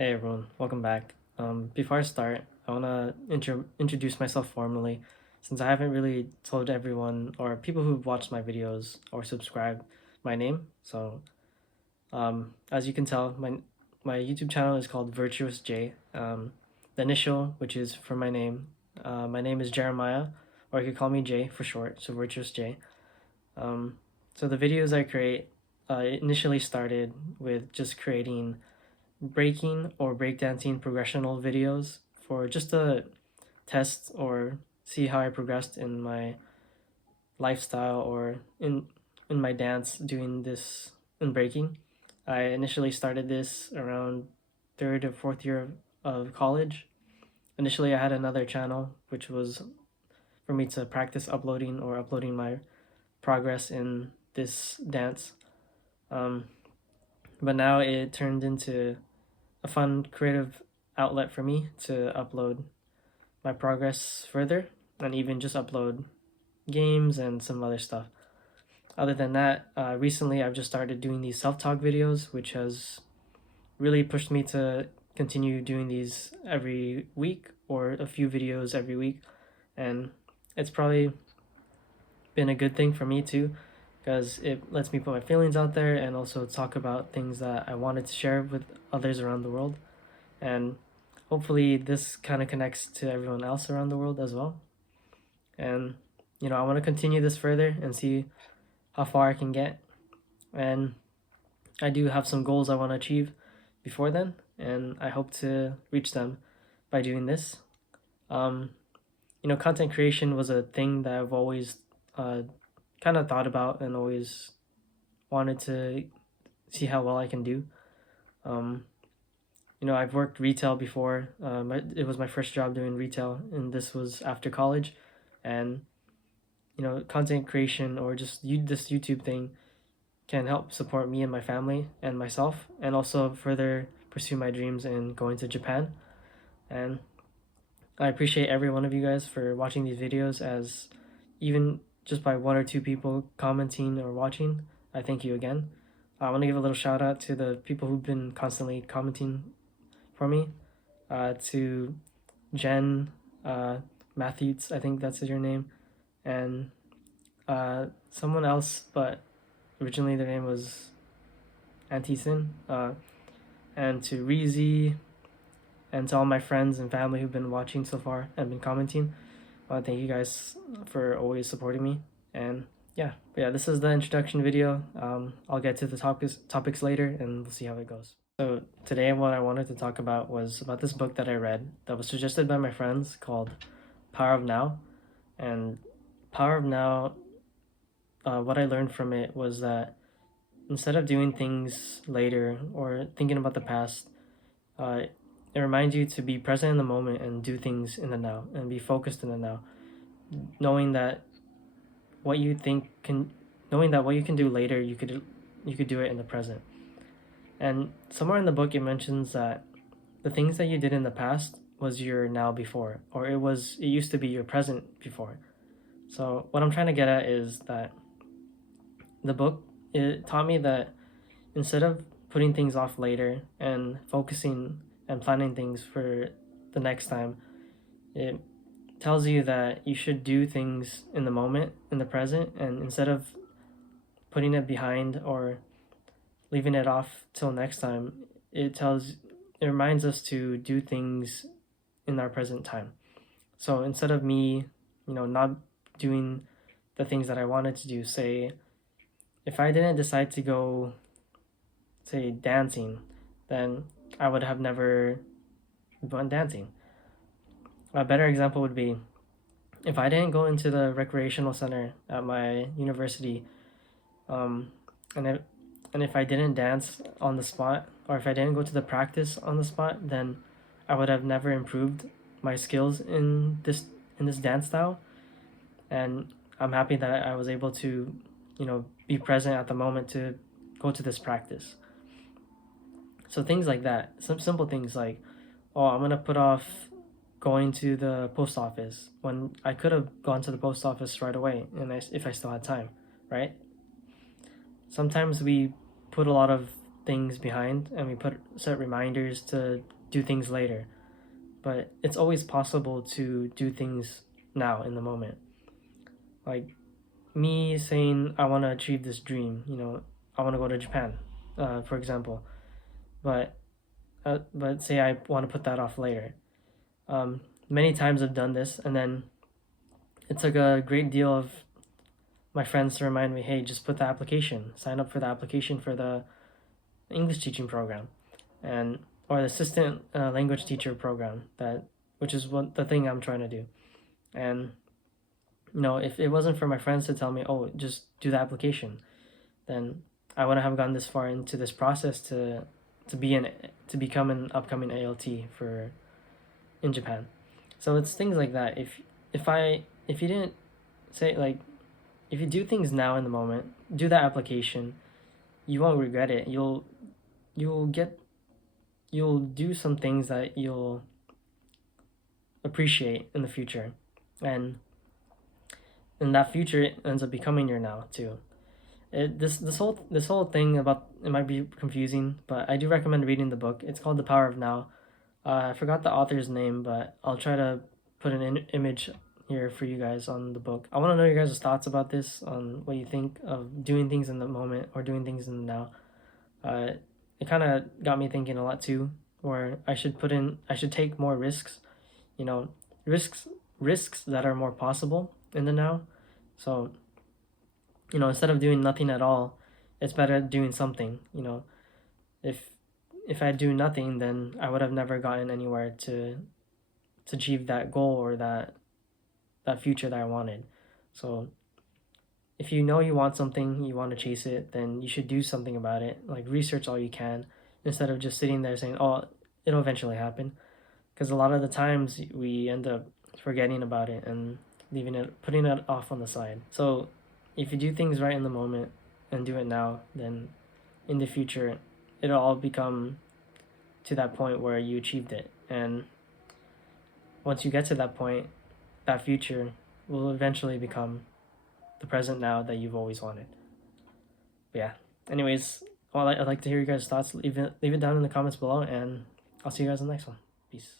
Hey everyone, welcome back. Before I start, I want to introduce myself formally since I haven't really told everyone or people who've watched my videos or subscribed my name. As you can tell, my YouTube channel is called Virtuous J. The initial, which is for my name is Jeremiah, or you could call me J for short, so Virtuous J. Um, so the videos I create initially started with just creating breaking or breakdancing progressional videos for just to test or see how I progressed in my lifestyle or in my dance doing this in breaking. I initially started this around third or fourth year of college. Initially, I had another channel which was for me to practice uploading my progress in this dance. Um, but now it turned into a fun creative outlet for me to upload my progress further and even just upload games and some other stuff. Other than that, recently I've just started doing these self-talk videos, which has really pushed me to continue doing these every week or a few videos every week. And it's probably been a good thing for me too, because it lets me put my feelings out there and also talk about things that I wanted to share with others around the world. And hopefully this kind of connects to everyone else around the world as well. And I want to continue this further and see how far I can get. And I do have some goals I want to achieve before then, and I hope to reach them by doing this. um Content creation was a thing that I've always uh kind of thought about and always wanted to see how well I can do. um I've worked retail before. It was my first job doing retail, and this was after college. And content creation or just this YouTube thing can help support me and my family and myself, and also further pursue my dreams in going to Japan. And I appreciate every one of you guys for watching these videos, as even just by one or two people commenting or watching, I thank you again. I want to give a little shout out to the people who've been constantly commenting for me. To Jen Matthews, I think that's your name, and someone else, but originally their name was Antison. And to Reezy, and to all my friends and family who've been watching so far and been commenting. Thank you guys for always supporting me. And yeah, this is the introduction video. I'll get to the topics later, and we'll see how it goes. So today, what I wanted to talk about was about this book that I read that was suggested by my friends called Power of Now. And Power of Now, what I learned from it was that instead of doing things later or thinking about the past, uh, it reminds you to be present in the moment and do things in the now and be focused in the now, knowing that what you think can, knowing that what you can do later, you could do it in the present. And somewhere in the book, it mentions that the things that you did in the past was your now before, or it used to be your present before. So what I'm trying to get at is that the book, it taught me that instead of putting things off later and focusing and planning things for the next time, it tells you that you should do things in the moment, in the present, and instead of putting it behind or leaving it off till next time, it reminds us to do things in our present time. So instead of me, not doing the things that I wanted to do, say if I didn't decide to go, say, dancing, then I would have never gone dancing. A better example would be if I didn't go into the recreational center at my university, um, and if, and if I didn't dance on the spot, or if I didn't go to the practice on the spot, then I would have never improved my skills in this dance style. And I'm happy that I was able to, be present at the moment to go to this practice. So things like that, some simple things like, oh, I'm gonna put off going to the post office when I could have gone to the post office right away, if I still had time, right? Sometimes we put a lot of things behind and we set reminders to do things later. But it's always possible to do things now in the moment. Like me saying I want to achieve this dream, I want to go to Japan, for example. But say I want to put that off later. Many times I've done this, and then it took a great deal of my friends to remind me, hey, just put the application, sign up for the application for the English teaching program, and or the assistant language teacher program, which is what the thing I'm trying to do. And if it wasn't for my friends to tell me, oh, just do the application, then I wouldn't have gone this far into this process to become an upcoming ALT for in Japan. So it's things like that. If you didn't say, like, if you do things now in the moment, do that application, you won't regret it. You'll do some things that you'll appreciate in the future, and that future ends up becoming your now too. This whole thing about it might be confusing, but I do recommend reading the book. It's called The Power of Now. I forgot the author's name, but I'll try to put an image here for you guys on the book. I want to know your guys' thoughts about this, on what you think of doing things in the moment or doing things in the now. It kind of got me thinking a lot too, where I should take more risks, you know, risks that are more possible in the now. So, instead of doing nothing at all, it's better doing something. If I do nothing, then I would have never gotten anywhere to achieve that goal or that future that I wanted. So if you know you want something, you want to chase it, then you should do something about it. Like, research all you can instead of just sitting there saying, "Oh, it'll eventually happen." Because a lot of the times we end up forgetting about it and putting it off on the side. So if you do things right in the moment and do it now, then in the future it'll all become to that point where you achieved it. And once you get to that point, that future will eventually become the present now that you've always wanted. But yeah. Anyways, I'd like to hear you guys' thoughts. Leave it down in the comments below, and I'll see you guys in the next one. Peace.